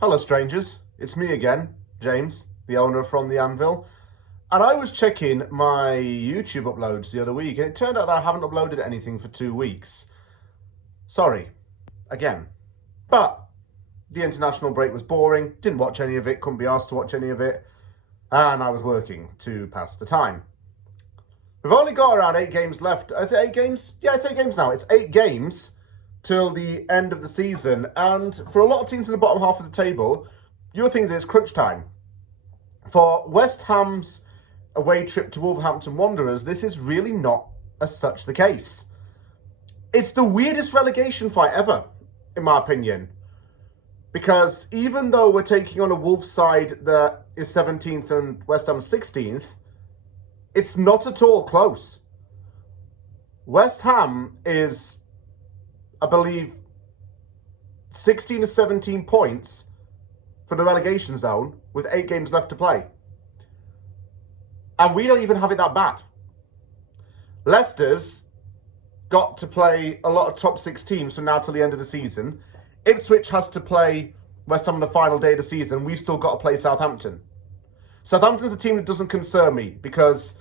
Hello strangers, it's me again, James, the owner from the Anvil. And I was checking my YouTube uploads the other week and it turned out I haven't uploaded anything for 2 weeks. Sorry, again. But the international break was boring, didn't watch any of it, couldn't be asked to watch any of it, and I was working to pass the time. We've only got around 8 games left. Is it 8 games? Yeah, it's 8 games now. It's 8 games till the end of the season, and for a lot of teams in the bottom half of the table, you're thinking it's crunch time. For West Ham's away trip to Wolverhampton Wanderers, this is really not as such the case. It's the weirdest relegation fight ever, in my opinion, because even though we're taking on a Wolves side that is 17th and West Ham 16th, it's not at all close. West Ham is, I believe, 16 or 17 points for the relegation zone with 8 games left to play. And we don't even have it that bad. Leicester's got to play a lot of top 6 teams from now till the end of the season. Ipswich has to play West Ham on the final day of the season. We've still got to play Southampton. Southampton's a team that doesn't concern me because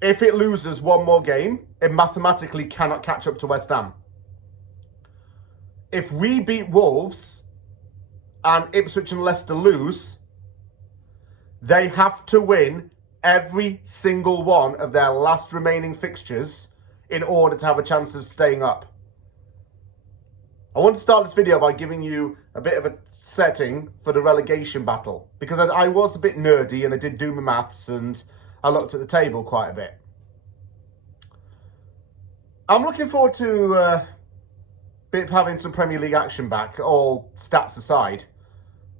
if it loses one more game, it mathematically cannot catch up to West Ham. If we beat Wolves and Ipswich and Leicester lose, they have to win every single one of their last remaining fixtures in order to have a chance of staying up. I want to start this video by giving you a bit of a setting for the relegation battle, because I was a bit nerdy and I did do my maths and I looked at the table quite a bit. I'm looking forward to having some Premier League action back, all stats aside.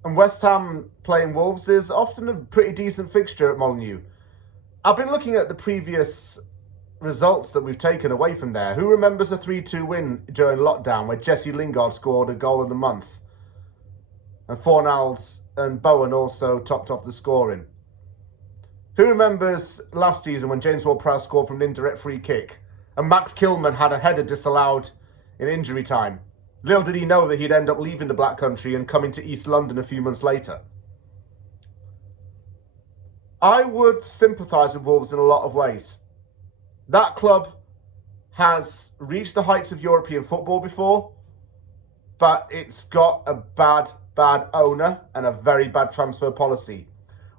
And West Ham playing Wolves is often a pretty decent fixture at Molineux. I've been looking at the previous results that we've taken away from there. Who remembers a 3-2 win during lockdown where Jesse Lingard scored a goal of the month? And Fornals and Bowen also topped off the scoring. Who remembers last season when James Ward-Prowse scored from an indirect free kick and Max Kilman had a header disallowed in injury time? Little did he know that he'd end up leaving the Black Country and coming to East London a few months later. I would sympathise with Wolves in a lot of ways. That club has reached the heights of European football before, but it's got a bad owner and a very bad transfer policy.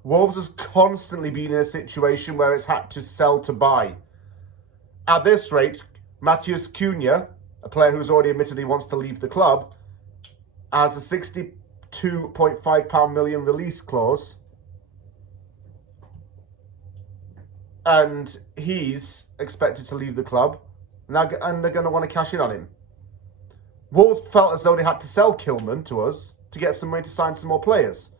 Wolves has constantly been in a situation where it's had to sell to buy. At this rate, Matheus Cunha, a player who's already admitted he wants to leave the club, has a £62.5 million release clause. And he's expected to leave the club. And they're going to want to cash in on him. Wolves felt as though they had to sell Kilman to us to get some money to sign some more players.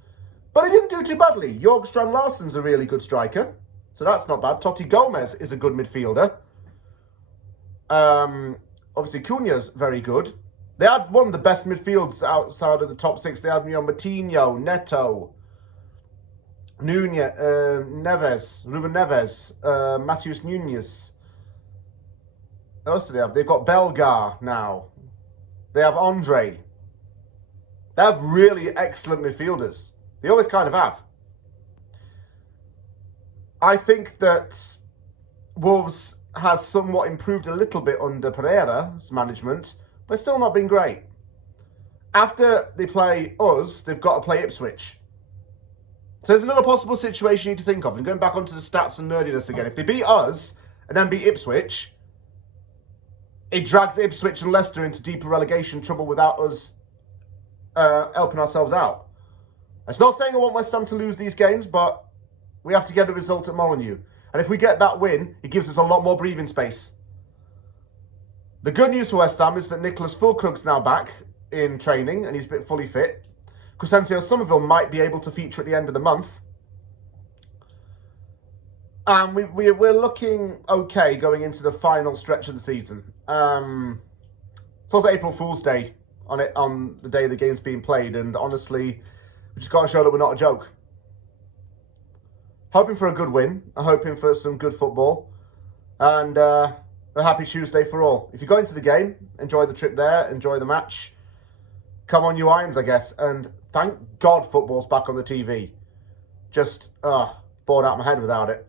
But they didn't do too badly. Jorg Strand Larsen's a really good striker, so that's not bad. Totti Gomez is a good midfielder. Obviously, Cunha's very good. They had one of the best midfields outside of the top 6. They had Moutinho, Neto, Nunez, Neves, Ruben Neves, Matheus Nunes. What else do they have? They've got Belgar now. They have Andre. They have really excellent midfielders. They always kind of have. I think that Wolves has somewhat improved a little bit under Pereira's management, but still not been great. After they play us, they've got to play Ipswich. So there's another possible situation you need to think of. And going back onto the stats and nerdiness again, if they beat us and then beat Ipswich, it drags Ipswich and Leicester into deeper relegation trouble without us helping ourselves out. It's not saying I want West Ham to lose these games, but we have to get a result at Molineux. And if we get that win, it gives us a lot more breathing space. The good news for West Ham is that Nicholas Füllkrug's now back in training and he's a bit fully fit. Crescencio Somerville might be able to feature at the end of the month. And we're looking okay going into the final stretch of the season. It's also April Fool's Day on the day the game's being played. And honestly, we just got to show that we're not a joke. Hoping for a good win. I'm hoping for some good football. And a happy Tuesday for all. If you go into the game, enjoy the trip there, enjoy the match. come on, you Irons, I guess. And thank God football's back on the TV. Just, bored out my head without it.